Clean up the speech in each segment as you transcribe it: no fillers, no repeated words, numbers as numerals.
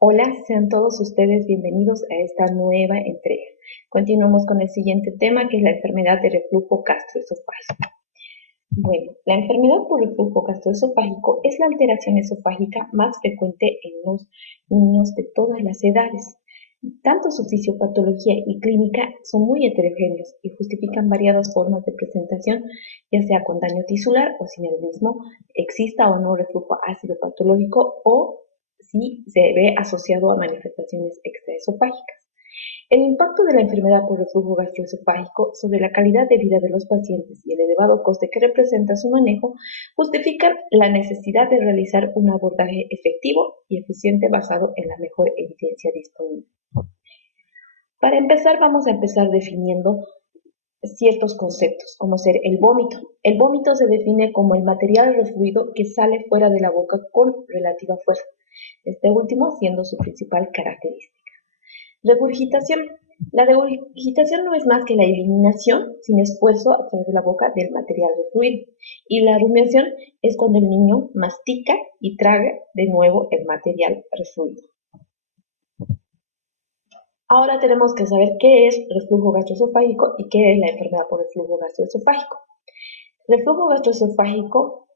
Hola, sean todos ustedes bienvenidos a esta nueva entrega. Continuamos con el siguiente tema, que es la enfermedad de reflujo gastroesofágico. Bueno, la enfermedad por reflujo gastroesofágico es la alteración esofágica más frecuente en los niños de todas las edades. Tanto su fisiopatología y clínica son muy heterogéneos y justifican variadas formas de presentación, ya sea con daño tisular o sin el mismo, exista o no reflujo ácido patológico o si se ve asociado a manifestaciones extraesofágicas. El impacto de la enfermedad por reflujo gastroesofágico sobre la calidad de vida de los pacientes y el elevado coste que representa su manejo justifican la necesidad de realizar un abordaje efectivo y eficiente basado en la mejor evidencia disponible. Para empezar, vamos a empezar definiendo ciertos conceptos, como ser el vómito. El vómito se define como el material refluido que sale fuera de la boca con relativa fuerza, este último siendo su principal característica. Regurgitación. La regurgitación no es más que la eliminación sin esfuerzo a través de la boca del material refluido. Y la rumiación es cuando el niño mastica y traga de nuevo el material refluido. Ahora tenemos que saber qué es reflujo gastroesofágico y qué es la enfermedad por reflujo gastroesofágico. Reflujo gastroesofágico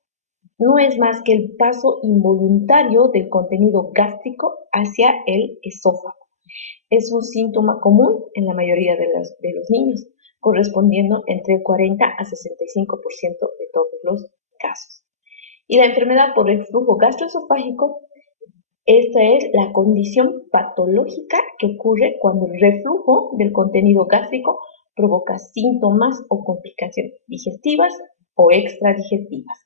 no es más que el paso involuntario del contenido gástrico hacia el esófago. Es un síntoma común en la mayoría de los niños, correspondiendo entre el 40 a 65% de todos los casos. Y la enfermedad por reflujo gastroesofágico, esta es la condición patológica que ocurre cuando el reflujo del contenido gástrico provoca síntomas o complicaciones digestivas o extradigestivas.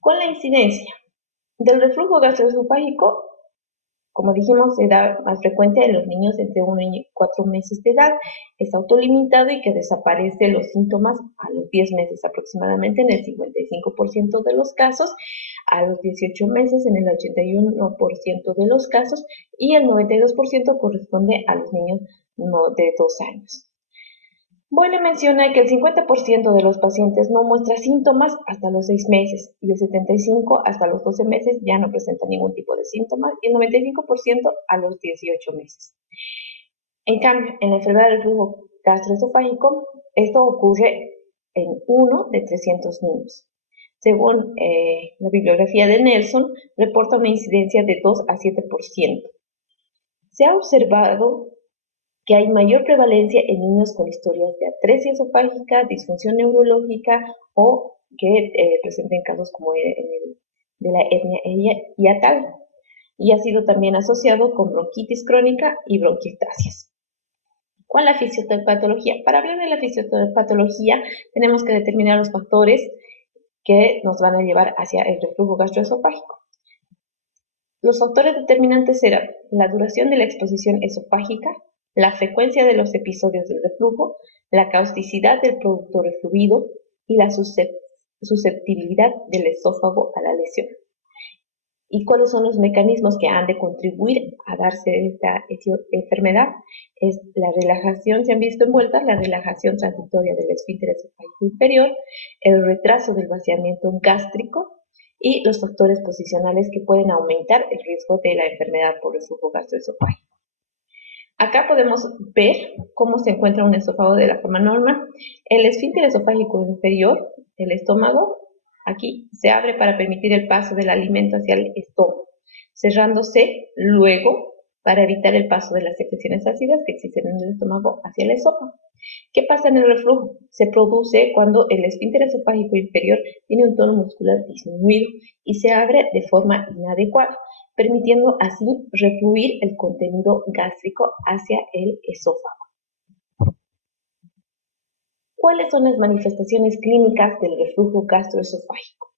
Con la incidencia del reflujo gastroesofágico, como dijimos, se da más frecuente en los niños entre 1 y 4 meses de edad. Es autolimitado y que desaparecen los síntomas a los 10 meses aproximadamente en el 55% de los casos, a los 18 meses en el 81% de los casos y el 92% corresponde a los niños de 2 años. Boyle menciona que el 50% de los pacientes no muestra síntomas hasta los 6 meses y el 75% hasta los 12 meses ya no presenta ningún tipo de síntomas y el 95% a los 18 meses. En cambio, en la enfermedad del reflujo gastroesofágico, esto ocurre en 1 de 300 niños. Según la bibliografía de Nelson, reporta una incidencia de 2 a 7%. Se ha observado que hay mayor prevalencia en niños con historias de atresia esofágica, disfunción neurológica o que presenten casos como de la hernia hiatal, y ha sido también asociado con bronquitis crónica y bronquiectasias. ¿Cuál es la fisiopatología? Para hablar de la fisiopatología tenemos que determinar los factores que nos van a llevar hacia el reflujo gastroesofágico. Los factores determinantes serán la duración de la exposición esofágica, la frecuencia de los episodios del reflujo, la causticidad del producto refluido y la susceptibilidad del esófago a la lesión. ¿Y cuáles son los mecanismos que han de contribuir a darse esta enfermedad? Es la relajación, se han visto envueltas, la relajación transitoria del esfínter esofágico inferior, el retraso del vaciamiento gástrico y los factores posicionales que pueden aumentar el riesgo de la enfermedad por reflujo gastroesofágico. Acá podemos ver cómo se encuentra un esófago de la forma normal. El esfínter esofágico inferior, el estómago, aquí se abre para permitir el paso del alimento hacia el estómago, cerrándose luego para evitar el paso de las secreciones ácidas que existen en el estómago hacia el esófago. ¿Qué pasa en el reflujo? Se produce cuando el esfínter esofágico inferior tiene un tono muscular disminuido y se abre de forma inadecuada, permitiendo así refluir el contenido gástrico hacia el esófago. ¿Cuáles son las manifestaciones clínicas del reflujo gastroesofágico?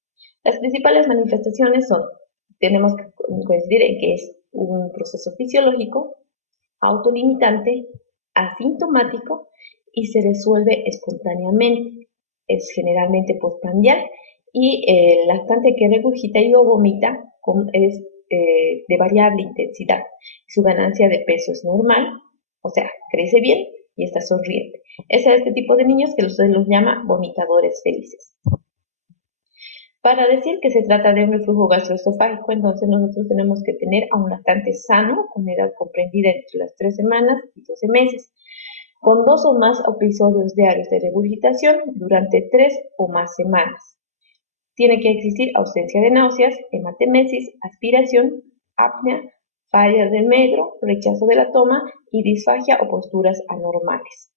Las principales manifestaciones son, tenemos que coincidir en que es un proceso fisiológico, autolimitante, asintomático y se resuelve espontáneamente. Es generalmente postprandial y el lactante que regurgita y o vomita es de variable intensidad. Su ganancia de peso es normal, o sea, crece bien y está sonriente. Es este tipo de niños que usted los llama vomitadores felices. Para decir que se trata de un reflujo gastroesofágico, entonces nosotros tenemos que tener a un lactante sano, con edad comprendida entre las 3 semanas y 12 meses, con 2 o más episodios diarios de regurgitación durante 3 o más semanas. Tiene que existir ausencia de náuseas, hematemesis, aspiración, apnea, fallas del medro, rechazo de la toma y disfagia o posturas anormales.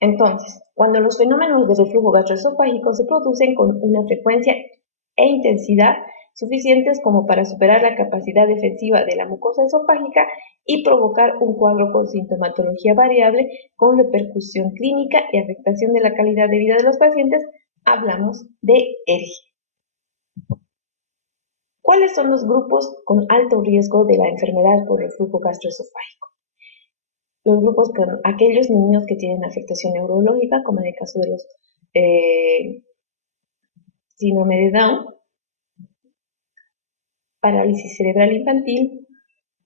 Entonces, cuando los fenómenos de reflujo gastroesofágico se producen con una frecuencia e intensidad suficientes como para superar la capacidad defensiva de la mucosa esofágica y provocar un cuadro con sintomatología variable con repercusión clínica y afectación de la calidad de vida de los pacientes, hablamos de ERGE. ¿Cuáles son los grupos con alto riesgo de la enfermedad por reflujo gastroesofágico? Los grupos con aquellos niños que tienen afectación neurológica, como en el caso de los síndrome de Down, parálisis cerebral infantil.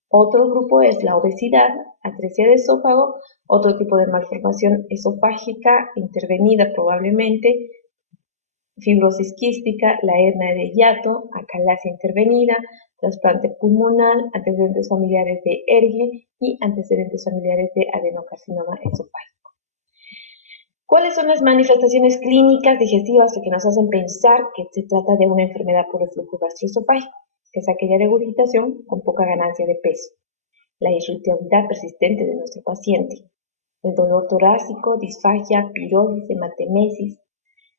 Otro grupo es la obesidad, atresia de esófago, otro tipo de malformación esofágica intervenida probablemente, fibrosis quística, la hernia de hiato, acalasia intervenida, trasplante pulmonar, antecedentes familiares de ERGE y antecedentes familiares de adenocarcinoma esofágico. ¿Cuáles son las manifestaciones clínicas digestivas que nos hacen pensar que se trata de una enfermedad por reflujo gastroesofágico? Que es aquella regurgitación con poca ganancia de peso, la irritabilidad persistente de nuestro paciente, el dolor torácico, disfagia, pirosis, hematemesis.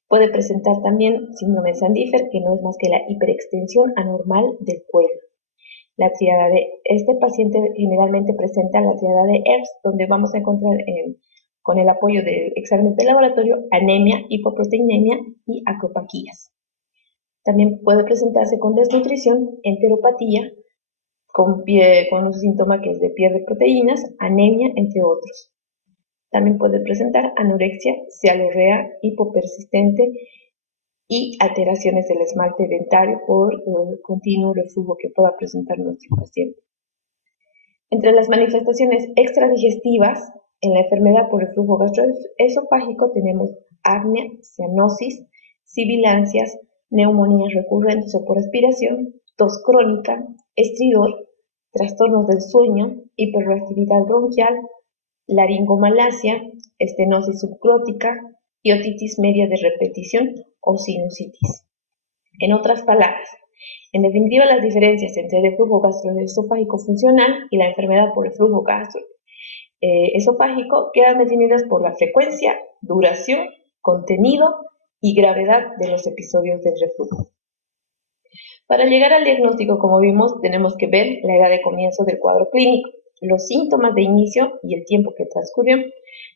Puede presentar también síndrome de Sandifer, que no es más que la hiperextensión anormal del cuello. La triada de este paciente generalmente presenta la triada de ERS, donde vamos a encontrar con el apoyo de exámenes de laboratorio anemia, hipoproteinemia y acropaquías. También puede presentarse con desnutrición, enteropatía, con un síntoma que es de pierde proteínas, anemia, entre otros. También puede presentar anorexia, cialorrea, hipopersistente y alteraciones del esmalte dentario por continuo reflujo que pueda presentar nuestro paciente. Entre las manifestaciones extradigestivas en la enfermedad por reflujo gastroesofágico tenemos apnea, cianosis, sibilancias, neumonías recurrentes o por aspiración, tos crónica, estridor, trastornos del sueño, hiperreactividad bronquial, laringomalacia, estenosis subglótica y otitis media de repetición o sinusitis. En otras palabras, en definitiva, las diferencias entre el reflujo gastroesofágico funcional y la enfermedad por reflujo gastroesofágico quedan definidas por la frecuencia, duración, contenido y gravedad de los episodios del reflujo. Para llegar al diagnóstico, como vimos, tenemos que ver la edad de comienzo del cuadro clínico, los síntomas de inicio y el tiempo que transcurrió,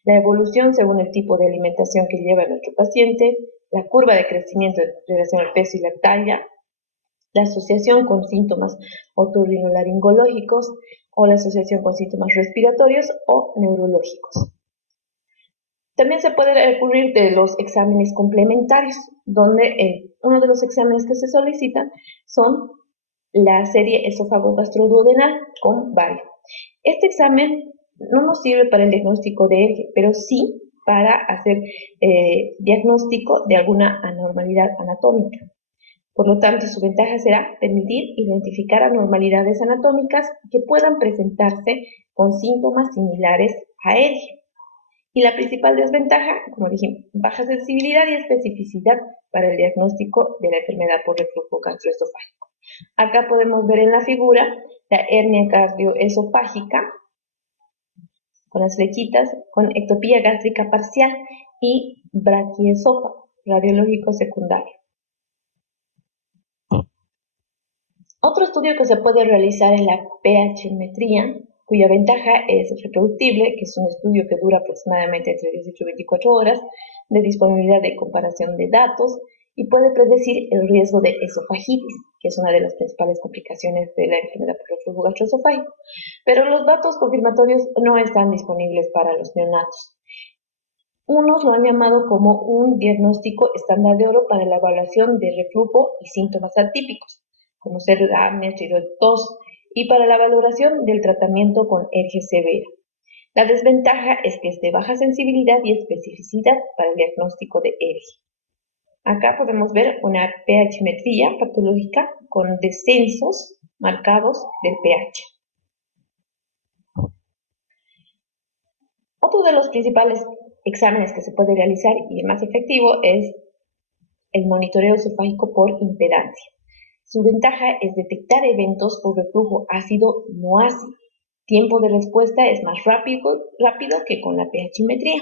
la evolución según el tipo de alimentación que lleva nuestro paciente, la curva de crecimiento en relación al peso y la talla, la asociación con síntomas otorrinolaringológicos o la asociación con síntomas respiratorios o neurológicos. También se puede recurrir de los exámenes complementarios, donde uno de los exámenes que se solicitan son la serie esófago-gastroduodenal con bario. Este examen no nos sirve para el diagnóstico de ERGE, pero sí para hacer diagnóstico de alguna anormalidad anatómica. Por lo tanto, su ventaja será permitir identificar anormalidades anatómicas que puedan presentarse con síntomas similares a ERGE. Y la principal desventaja, como dijimos, baja sensibilidad y especificidad para el diagnóstico de la enfermedad por reflujo gastroesofágico. Acá podemos ver en la figura la hernia cardioesofágica con las flechitas, con ectopía gástrica parcial y braquiesófago radiológico secundario. Otro estudio que se puede realizar es la pH-metría, cuya ventaja es reproductible, que es un estudio que dura aproximadamente entre 18 y 24 horas, de disponibilidad de comparación de datos y puede predecir el riesgo de esofagitis, que es una de las principales complicaciones de la enfermedad por reflujo gastroesofágico. Pero los datos confirmatorios no están disponibles para los neonatos. Unos lo han llamado como un diagnóstico estándar de oro para la evaluación de reflujo y síntomas atípicos, como ser la apnea, tos, y para la valoración del tratamiento con ERGE severa. La desventaja es que es de baja sensibilidad y especificidad para el diagnóstico de ERGE. Acá podemos ver una pHmetría patológica con descensos marcados del pH. Otro de los principales exámenes que se puede realizar y el más efectivo es el monitoreo esofágico por impedancia. Su ventaja es detectar eventos por reflujo ácido no ácido. Tiempo de respuesta es más rápido que con la pHmetría.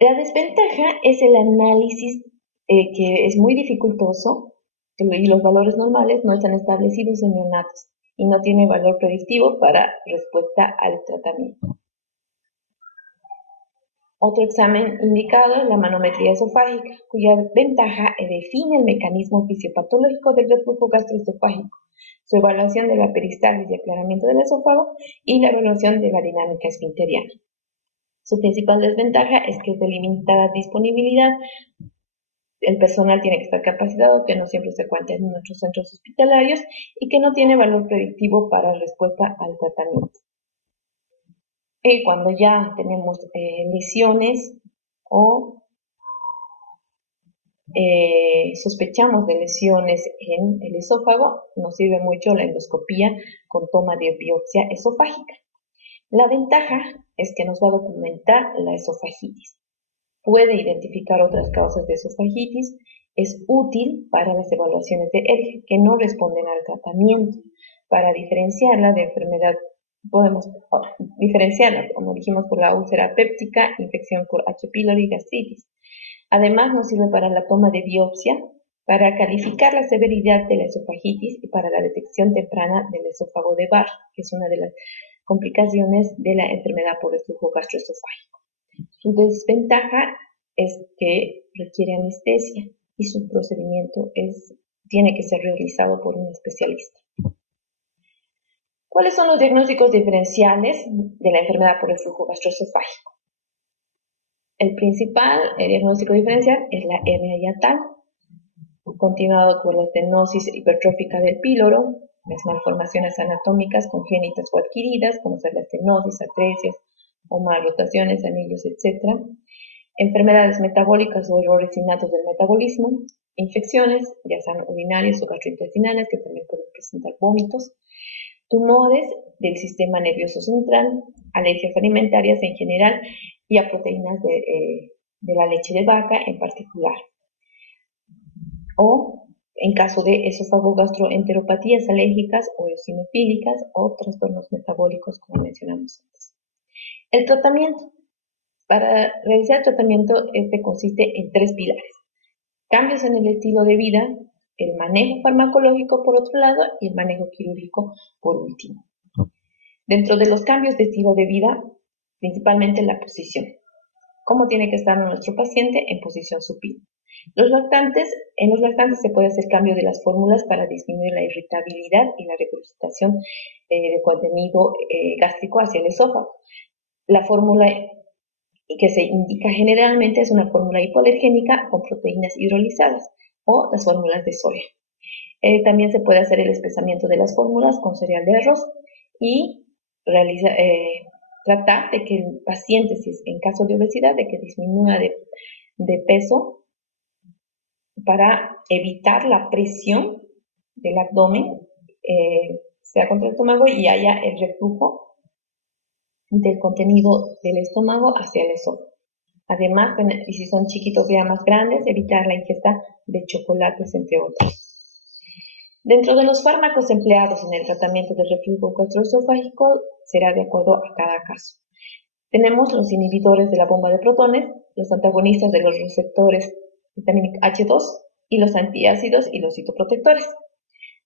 La desventaja es el análisis que es muy dificultoso y los valores normales no están establecidos en neonatos y no tiene valor predictivo para respuesta al tratamiento. Otro examen indicado es la manometría esofágica, cuya ventaja define el mecanismo fisiopatológico del reflujo gastroesofágico, su evaluación de la peristalsis y aclaramiento del esófago y la evaluación de la dinámica esfinteriana. Su principal desventaja es que es de limitada disponibilidad. El personal tiene que estar capacitado, que no siempre se cuenta en nuestros centros hospitalarios y que no tiene valor predictivo para respuesta al tratamiento. Y cuando ya tenemos lesiones o sospechamos de lesiones en el esófago, nos sirve mucho la endoscopía con toma de biopsia esofágica. La ventaja es que nos va a documentar la esofagitis. Puede identificar otras causas de esofagitis. Es útil para las evaluaciones de ERG que no responden al tratamiento. Para diferenciarla de enfermedad, podemos diferenciarla, como dijimos, por la úlcera péptica, infección por H. pylori y gastritis. Además, nos sirve para la toma de biopsia, para calificar la severidad de la esofagitis y para la detección temprana del esófago de Barr, que es una de las complicaciones de la enfermedad por reflujo gastroesofágico. Su desventaja es que requiere anestesia y su procedimiento tiene que ser realizado por un especialista. ¿Cuáles son los diagnósticos diferenciales de la enfermedad por reflujo gastroesofágico? El principal diagnóstico diferencial es la hernia hiatal, continuado por la estenosis hipertrófica del píloro, las malformaciones anatómicas congénitas o adquiridas, como son la estenosis, atresias o malrotaciones, anillos, etc. Enfermedades metabólicas o errores innatos del metabolismo, infecciones, ya sean urinarias o gastrointestinales, que también pueden presentar vómitos, tumores del sistema nervioso central, alergias alimentarias en general y a proteínas de la leche de vaca en particular. O en caso de esófago-gastroenteropatías alérgicas o eosinofílicas o trastornos metabólicos, como mencionamos antes. El tratamiento. Para realizar el tratamiento, consiste en 3 pilares. Cambios en el estilo de vida, el manejo farmacológico por otro lado y el manejo quirúrgico por último. Dentro de los cambios de estilo de vida, principalmente la posición. ¿Cómo tiene que estar nuestro paciente? En posición supina. En los lactantes se puede hacer cambio de las fórmulas para disminuir la irritabilidad y la regurgitación de contenido gástrico hacia el esófago. La fórmula que se indica generalmente es una fórmula hipoalergénica con proteínas hidrolizadas o las fórmulas de soya. También se puede hacer el espesamiento de las fórmulas con cereal de arroz y tratar de que el paciente, si es en caso de obesidad, de que disminuya de peso para evitar la presión del abdomen, sea contra el estómago y haya el reflujo del contenido del estómago hacia el esófago. Además, y si son chiquitos ya más grandes, evitar la ingesta de chocolates, entre otros. Dentro de los fármacos empleados en el tratamiento del reflujo gastroesofágico será de acuerdo a cada caso. Tenemos los inhibidores de la bomba de protones, los antagonistas de los receptores vitamínico H2 y los antiácidos y los citoprotectores.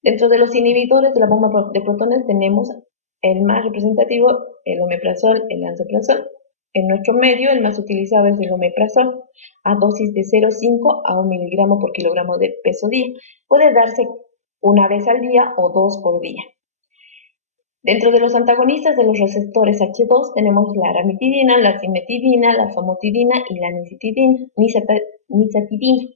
Dentro de los inhibidores de la bomba de protones tenemos el más representativo, el omeprazol, el lansoprazol. En nuestro medio, el más utilizado es el omeprazol, a dosis de 0,5 a 1 miligramo por kilogramo de peso día. Puede darse una vez al día o 2 por día. Dentro de los antagonistas de los receptores H2 tenemos la ranitidina, la cimetidina, la famotidina y la nizatidina.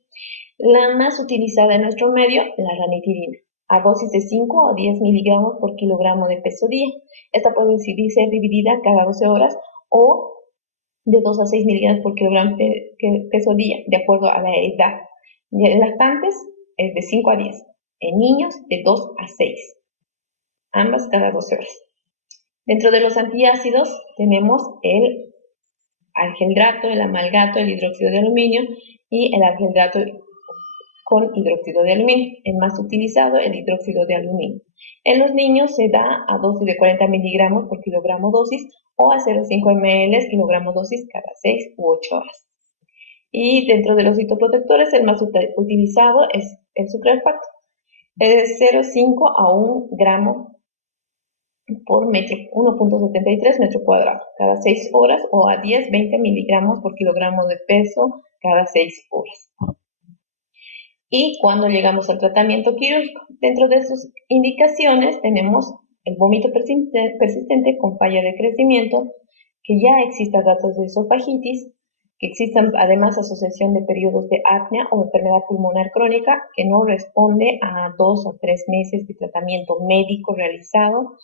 La más utilizada en nuestro medio, la ranitidina, a dosis de 5 a 10 miligramos por kilogramo de peso día. Esta puede ser dividida cada 12 horas o de 2 a 6 miligramos por kilogramo peso día, de acuerdo a la edad. En lactantes es de 5 a 10, en niños de 2 a 6, ambas cada 12 horas. Dentro de los antiácidos tenemos el algendrato, el amalgato, el hidróxido de aluminio y el algendrato con hidróxido de aluminio. El más utilizado, el hidróxido de aluminio. En los niños se da a dosis de 40 miligramos por kilogramo dosis o a 0,5 ml kilogramo dosis cada 6 u 8 horas. Y dentro de los citoprotectores, el más utilizado es el sucralfato. Es 0,5 a 1 gramo por metro, 1.73 metro cuadrado cada 6 horas o a 10-20 miligramos por kilogramo de peso cada 6 horas. Y cuando llegamos al tratamiento quirúrgico, dentro de sus indicaciones tenemos el vómito persistente con falla de crecimiento, que ya existan datos de esofagitis, que existan además asociación de periodos de apnea o enfermedad pulmonar crónica que no responde a 2 o 3 meses de tratamiento médico realizado,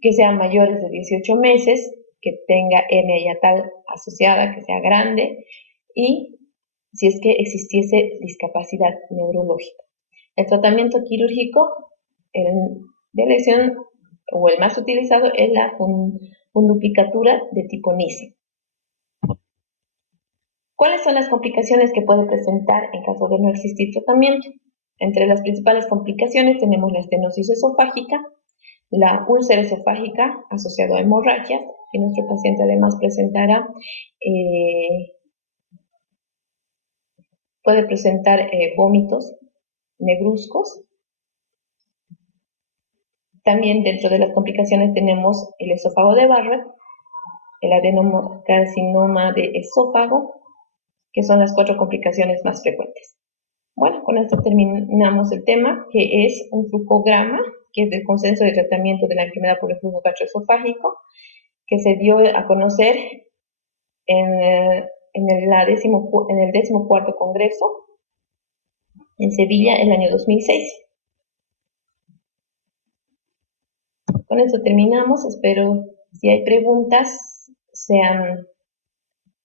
que sean mayores de 18 meses, que tenga hernia hiatal asociada, que sea grande, y si es que existiese discapacidad neurológica. El tratamiento quirúrgico de elección o el más utilizado es la funduplicatura de tipo Nissen. ¿Cuáles son las complicaciones que puede presentar en caso de no existir tratamiento? Entre las principales complicaciones tenemos la estenosis esofágica, la úlcera esofágica asociada a hemorragias, que nuestro paciente además presentará puede presentar vómitos negruzcos. También dentro de las complicaciones tenemos el esófago de Barrett, el adenocarcinoma de esófago, que son las 4 complicaciones más frecuentes. Bueno, con esto terminamos el tema, que es un flujograma, que es del consenso de tratamiento de la enfermedad por reflujo gastroesofágico, que se dio a conocer en el 14º Congreso en Sevilla el año 2006. Con esto terminamos. Espero, si hay preguntas, sean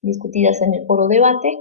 discutidas en el foro debate.